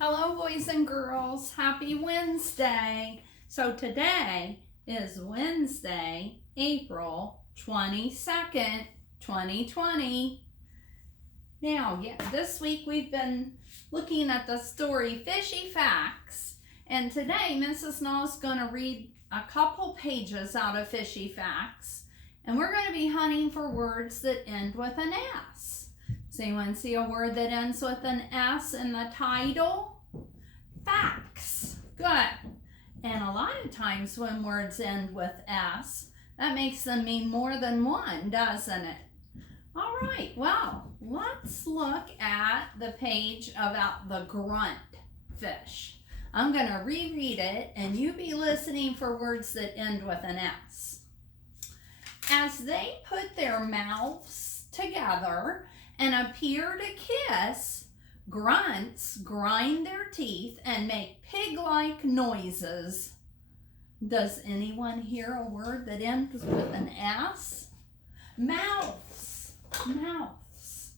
Hello, boys and girls. Happy Wednesday. So today is Wednesday, April 22nd, 2020. Now, this week we've been looking at the story Fishy Facts. And today, Mrs. Null is going to read a couple pages out of Fishy Facts. And we're going to be hunting for words that end with an S. Does anyone see a word that ends with an S in the title? Facts. Good. And a lot of times when words end with S, that makes them mean more than one, doesn't it? All right, well, let's look at the page about the grunt fish. I'm going to reread it, and you be listening for words that end with an S. As they put their mouths together and appear to kiss, grunts grind their teeth and make pig-like noises. Does anyone hear a word that ends with an S? Mouths. Mouths.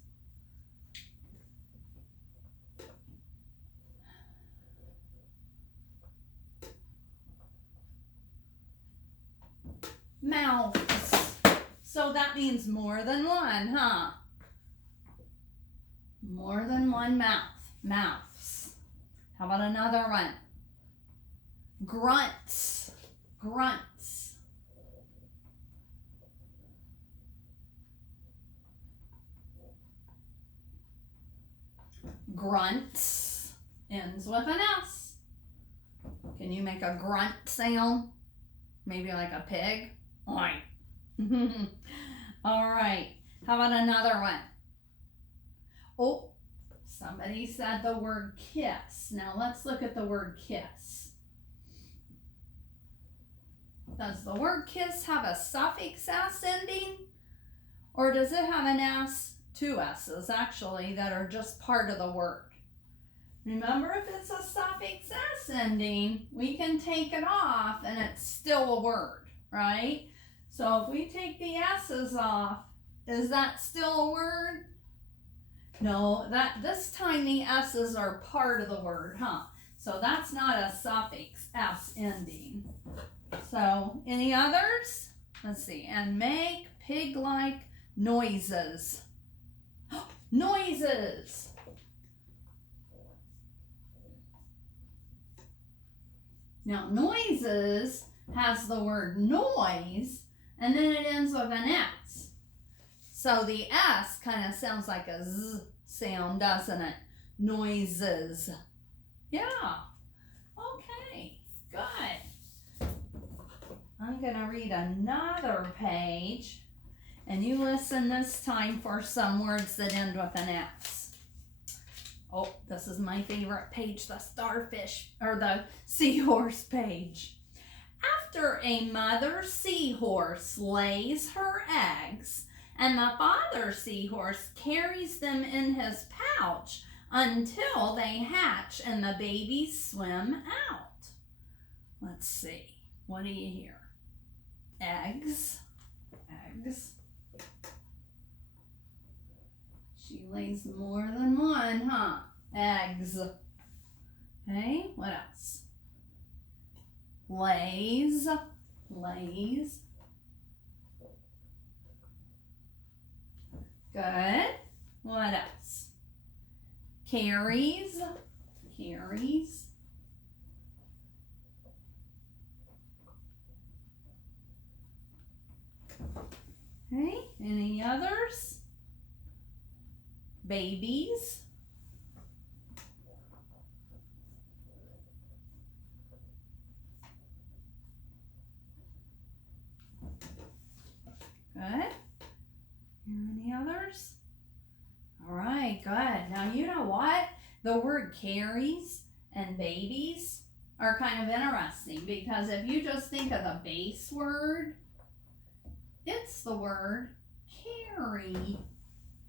Mouths. So that means more than one, huh? More than one mouth. Mouths. How about another one? Grunts. Grunts. Grunts ends with an S. Can you make a grunt sound? Maybe like a pig? Oink. All right. How about another one? Oh, somebody said the word kiss. Now let's look at the word kiss. Does the word kiss have a suffix S ending? Or does it have an S, two S's actually, that are just part of the word? Remember, if it's a suffix S ending, we can take it off and it's still a word, right? So if we take the S's off, is that still a word? No, this time the S's are part of the word, huh? So that's not a suffix S ending. So any others? Let's see. And make pig-like noises. Noises. Now noises has the word noise and then it ends with an S. So the S kind of sounds like a Z sound, doesn't it? Noises. Yeah. Okay, good. I'm going to read another page, and you listen this time for some words that end with an S. Oh, this is my favorite page, the starfish, or the seahorse page. After a mother seahorse lays her eggs, and the father seahorse carries them in his pouch until they hatch and the babies swim out. Let's see. What do you hear? Eggs. Eggs. She lays more than one, huh? Eggs. Okay, what else? Lays. Lays. Good. What else? Carries. Carries. Okay. Any others? Babies. Good. Any others? All right, good. Now, you know what? The word carries and babies are kind of interesting because if you just think of the base word, it's the word carry.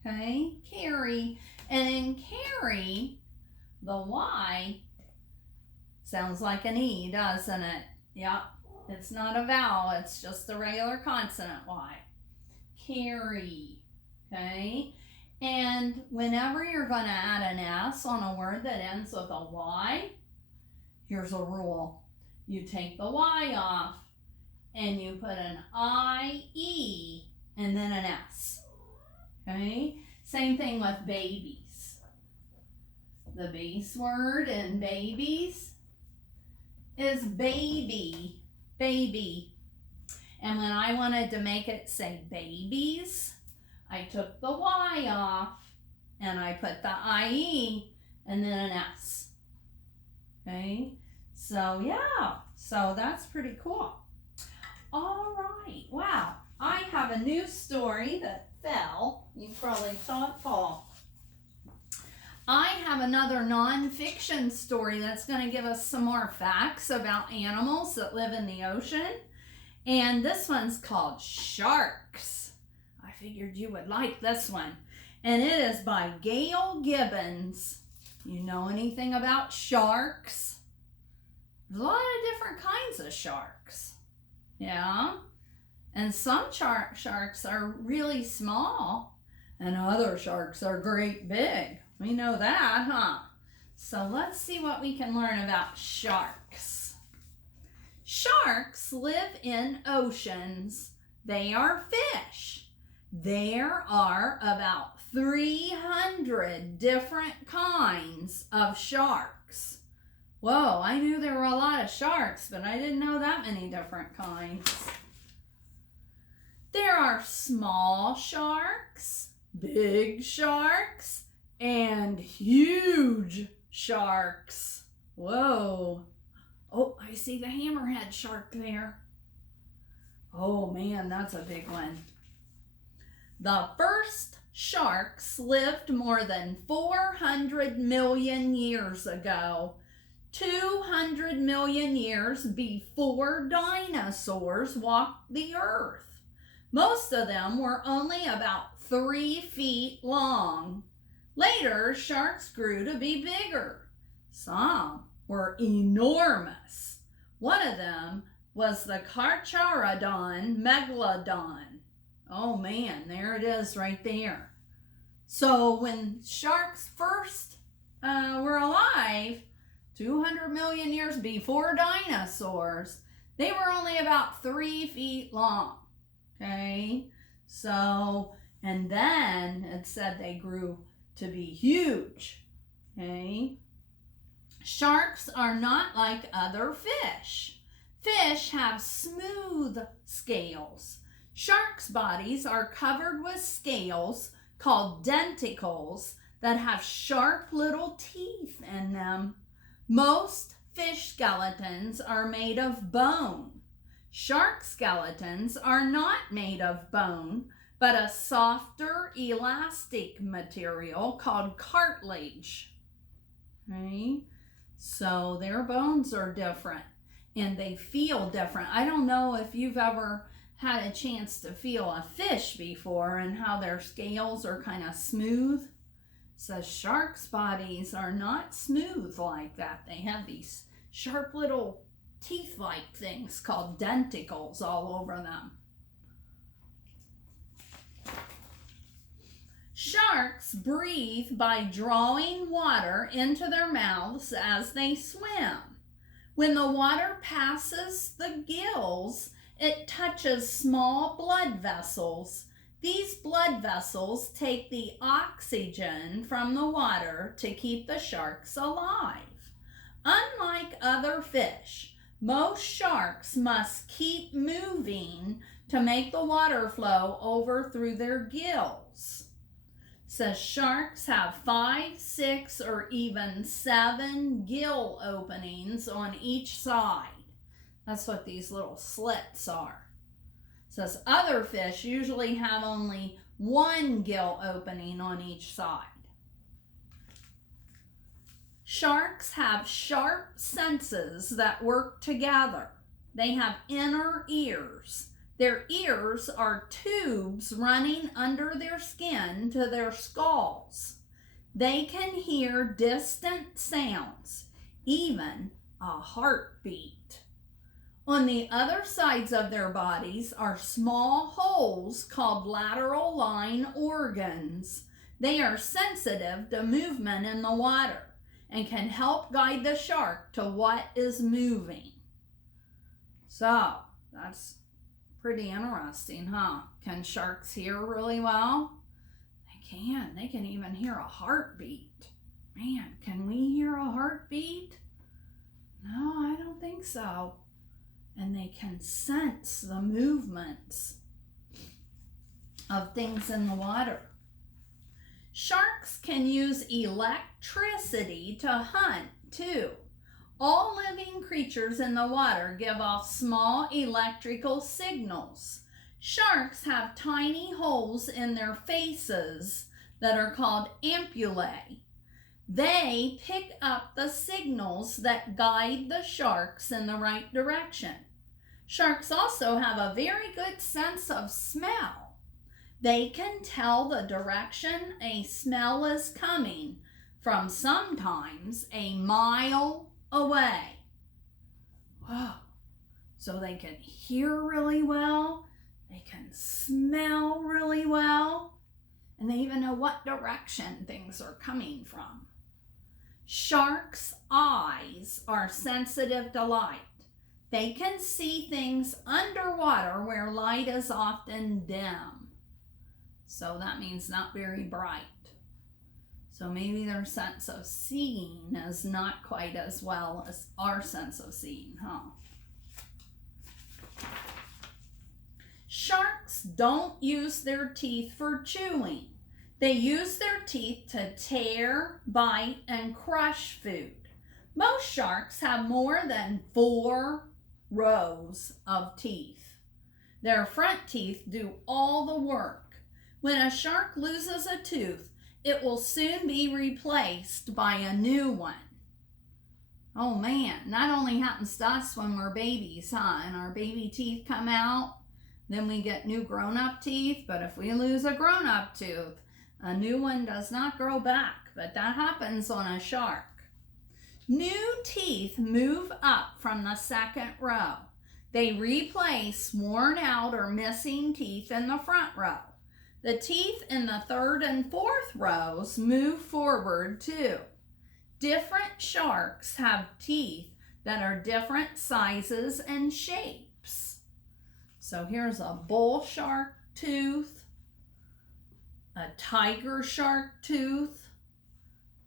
Okay, carry. And in carry, the Y sounds like an E, doesn't it? Yep, it's not a vowel, it's just a regular consonant Y. Carry. Okay, And whenever you're going to add an S on a word that ends with a Y, here's a rule. You take the Y off and you put an I-E and then an S. Okay? Same thing with babies. The base word in babies is baby. Baby. And when I wanted to make it say babies, I took the Y off and I put the I-E and then an S. Okay? So yeah, so that's pretty cool. All right, wow. I have a new story that fell. You probably saw it fall. I have another nonfiction story that's going to give us some more facts about animals that live in the ocean. And this one's called Sharks. I figured you would like this one. And it is by Gail Gibbons. You know anything about sharks? There's a lot of different kinds of sharks. Yeah. And some sharks are really small. And other sharks are great big. We know that, huh? So let's see what we can learn about sharks. Sharks live in oceans. They are fish. There are about 300 different kinds of sharks. Whoa, I knew there were a lot of sharks, but I didn't know that many different kinds. There are small sharks, big sharks, and huge sharks. Whoa. Oh, I see the hammerhead shark there. Oh man, that's a big one. The first sharks lived more than 400 million years ago. 200 million years before dinosaurs walked the earth. Most of them were only about 3 feet long. Later, sharks grew to be bigger. Some were enormous. One of them was the Carcharodon megalodon. Oh man, there it is right there. So when sharks first were alive, 200 million years before dinosaurs, they were only about 3 feet long. Okay, so, and then it said they grew to be huge. Okay, sharks are not like other fish. Fish have smooth scales. Sharks' bodies are covered with scales called denticles that have sharp little teeth in them. Most fish skeletons are made of bone. Shark skeletons are not made of bone, but a softer, elastic material called cartilage. Okay? So their bones are different and they feel different. I don't know if you've ever had a chance to feel a fish before and how their scales are kind of smooth. So sharks' bodies are not smooth like that. They have these sharp little teeth-like things called denticles all over them. Sharks breathe by drawing water into their mouths as they swim. When the water passes the gills, it touches small blood vessels. These blood vessels take the oxygen from the water to keep the sharks alive. Unlike other fish, most sharks must keep moving to make the water flow over through their gills. So sharks have 5, 6, or even 7 gill openings on each side. That's what these little slits are. Says other fish usually have only 1 gill opening on each side. Sharks have sharp senses that work together. They have inner ears. Their ears are tubes running under their skin to their skulls. They can hear distant sounds, even a heartbeat. On the other sides of their bodies are small holes called lateral line organs. They are sensitive to movement in the water and can help guide the shark to what is moving. So, that's pretty interesting, huh? Can sharks hear really well? They can. They can even hear a heartbeat. Man, can we hear a heartbeat? No, I don't think so. And they can sense the movements of things in the water. Sharks can use electricity to hunt too. All living creatures in the water give off small electrical signals. Sharks have tiny holes in their faces that are called ampullae. They pick up the signals that guide the sharks in the right direction. Sharks also have a very good sense of smell. They can tell the direction a smell is coming from sometimes a mile away. Wow. So they can hear really well, they can smell really well, and they even know what direction things are coming from. Sharks' eyes are sensitive to light. They can see things underwater where light is often dim. So that means not very bright. So maybe their sense of seeing is not quite as well as our sense of seeing, huh? Sharks don't use their teeth for chewing. They use their teeth to tear, bite, and crush food. Most sharks have more than 4 rows of teeth. Their front teeth do all the work. When a shark loses a tooth, it will soon be replaced by a new one. Oh man, that only happens to us when we're babies, huh? And our baby teeth come out, then we get new grown-up teeth. But if we lose a grown-up tooth, a new one does not grow back. But that happens on a shark. New teeth move up from the second row. They replace worn out or missing teeth in the front row. The teeth in the third and fourth rows move forward too. Different sharks have teeth that are different sizes and shapes. So here's a bull shark tooth, a tiger shark tooth,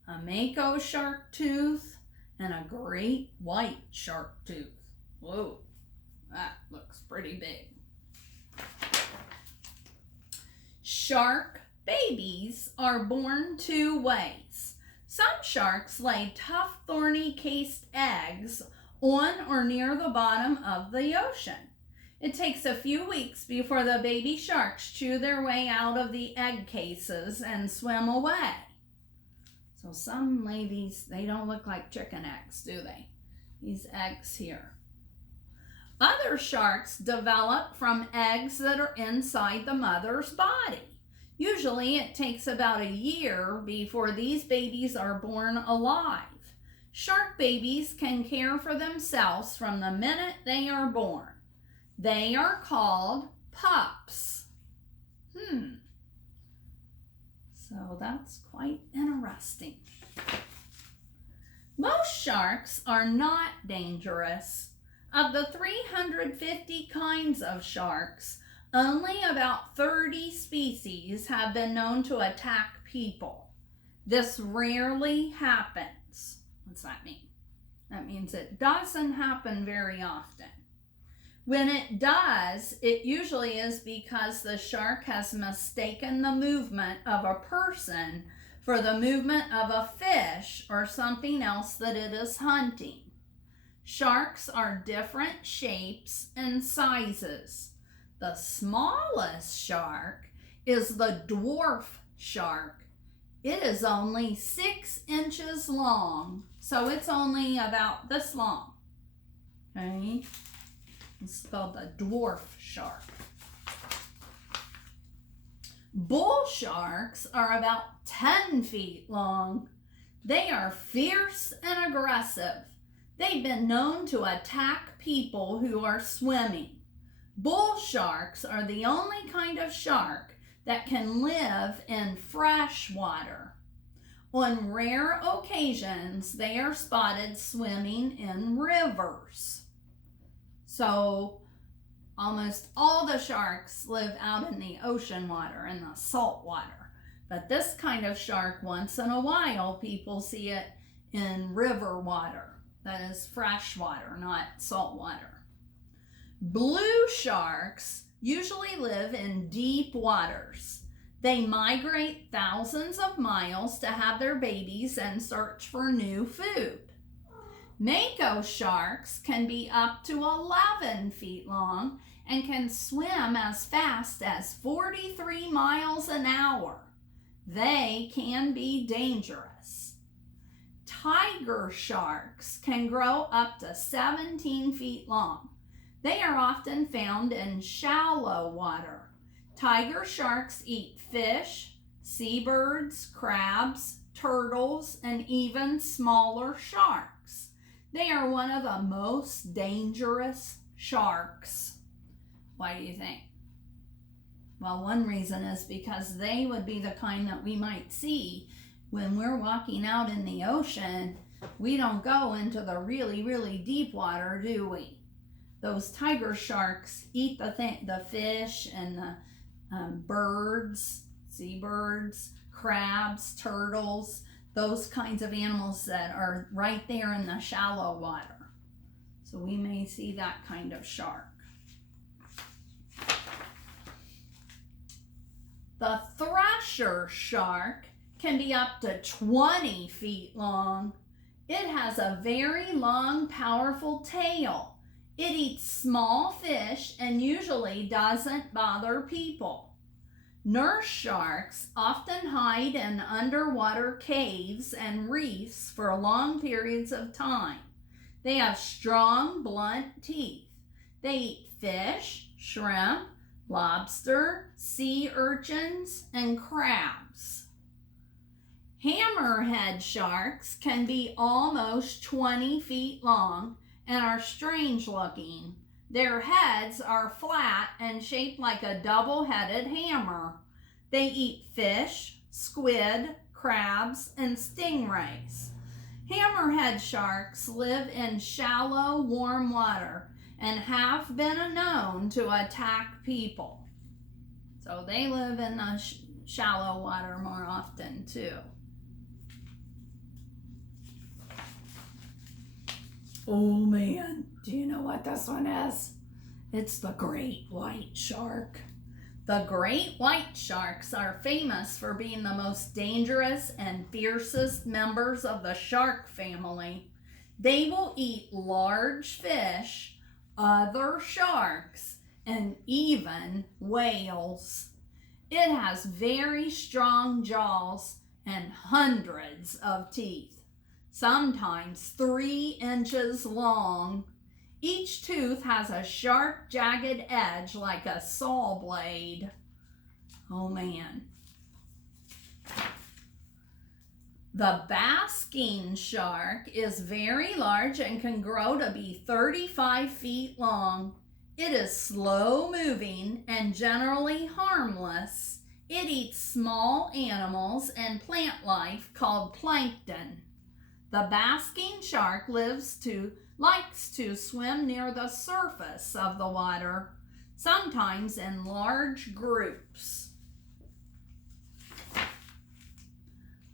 a mako shark tooth, and a great white shark tooth. Whoa, that looks pretty big. Shark babies are born 2 ways. Some sharks lay tough, thorny cased eggs on or near the bottom of the ocean. It takes a few weeks before the baby sharks chew their way out of the egg cases and swim away. So some lay these, they don't look like chicken eggs, do they? These eggs here. Other sharks develop from eggs that are inside the mother's body. Usually it takes about a year before these babies are born alive. Shark babies can care for themselves from the minute they are born. They are called pups. So that's quite interesting. Most sharks are not dangerous. Of the 350 kinds of sharks, only about 30 species have been known to attack people. This rarely happens. What's that mean? That means it doesn't happen very often. When it does, it usually is because the shark has mistaken the movement of a person for the movement of a fish or something else that it is hunting. Sharks are different shapes and sizes. The smallest shark is the dwarf shark. It is only 6 inches long, so it's only about this long. Okay? It's called the dwarf shark. Bull sharks are about 10 feet long. They are fierce and aggressive. They've been known to attack people who are swimming. Bull sharks are the only kind of shark that can live in fresh water. On rare occasions, they are spotted swimming in rivers. So almost all the sharks live out in the ocean water, in the salt water. But this kind of shark, once in a while, people see it in river water. That is fresh water, not salt water. Blue sharks usually live in deep waters. They migrate thousands of miles to have their babies and search for new food. Mako sharks can be up to 11 feet long and can swim as fast as 43 miles an hour. They can be dangerous. Tiger sharks can grow up to 17 feet long. They are often found in shallow water. Tiger sharks eat fish, seabirds, crabs, turtles, and even smaller sharks. They are one of the most dangerous sharks. Why do you think? Well, one reason is because they would be the kind that we might see when we're walking out in the ocean. We don't go into the really, really deep water, do we? Those tiger sharks eat the fish and the birds, seabirds, crabs, turtles, those kinds of animals that are right there in the shallow water. So we may see that kind of shark. The thresher shark can be up to 20 feet long. It has a very long, powerful tail. It eats small fish and usually doesn't bother people. Nurse sharks often hide in underwater caves and reefs for long periods of time. They have strong, blunt teeth. They eat fish, shrimp, lobster, sea urchins, and crabs. Hammerhead sharks can be almost 20 feet long and are strange looking. Their heads are flat and shaped like a double-headed hammer. They eat fish, squid, crabs, and stingrays. Hammerhead sharks live in shallow, warm water and have been known to attack people. So they live in the shallow water more often too. Oh man, do you know what this one is? It's the great white shark. The great white sharks are famous for being the most dangerous and fiercest members of the shark family. They will eat large fish, other sharks, and even whales. It has very strong jaws and hundreds of teeth, sometimes 3 inches long. Each tooth has a sharp, jagged edge like a saw blade. Oh man. The basking shark is very large and can grow to be 35 feet long. It is slow moving and generally harmless. It eats small animals and plant life called plankton. The basking shark likes to swim near the surface of the water, sometimes in large groups.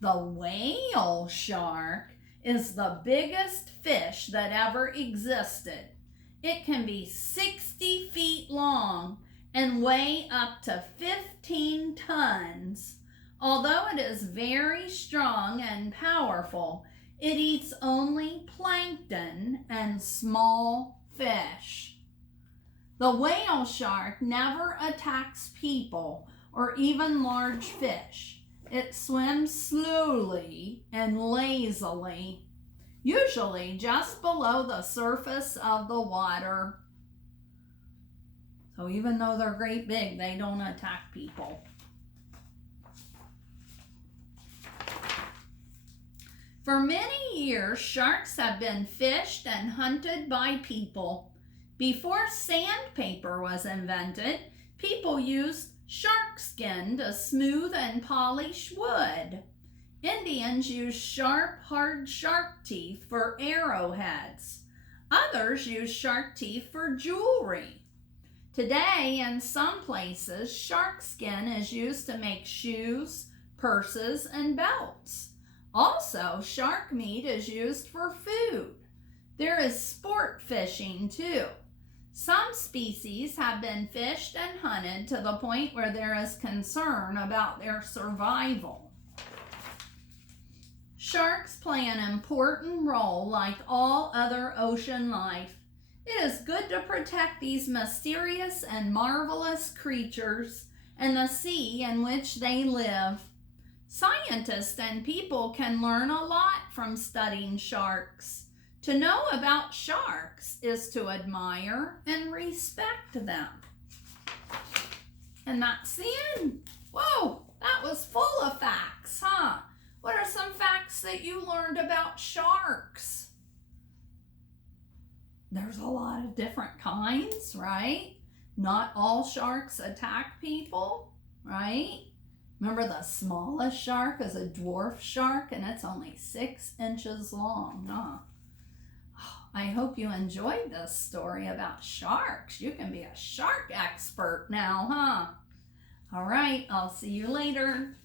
The whale shark is the biggest fish that ever existed. It can be 60 feet long and weigh up to 15 tons. Although it is very strong and powerful, it eats only plankton and small fish. The whale shark never attacks people or even large fish. It swims slowly and lazily, usually just below the surface of the water. So even though they're great big, they don't attack people. For many years, sharks have been fished and hunted by people. Before sandpaper was invented, people used Shark skin to smooth and polish wood. Indians use sharp, hard shark teeth for arrowheads. Others use shark teeth for jewelry. Today, in some places, shark skin is used to make shoes, purses, and belts. Also, shark meat is used for food. There is sport fishing too. Some species have been fished and hunted to the point where there is concern about their survival. Sharks play an important role like all other ocean life. It is good to protect these mysterious and marvelous creatures and the sea in which they live. Scientists and people can learn a lot from studying sharks. To know about sharks is to admire and respect them. And that's the end. Whoa, that was full of facts, huh? What are some facts that you learned about sharks? There's a lot of different kinds, right? Not all sharks attack people, right? Remember, the smallest shark is a dwarf shark, and it's only 6 inches long, huh? I hope you enjoyed this story about sharks. You can be a shark expert now, huh? All right, I'll see you later.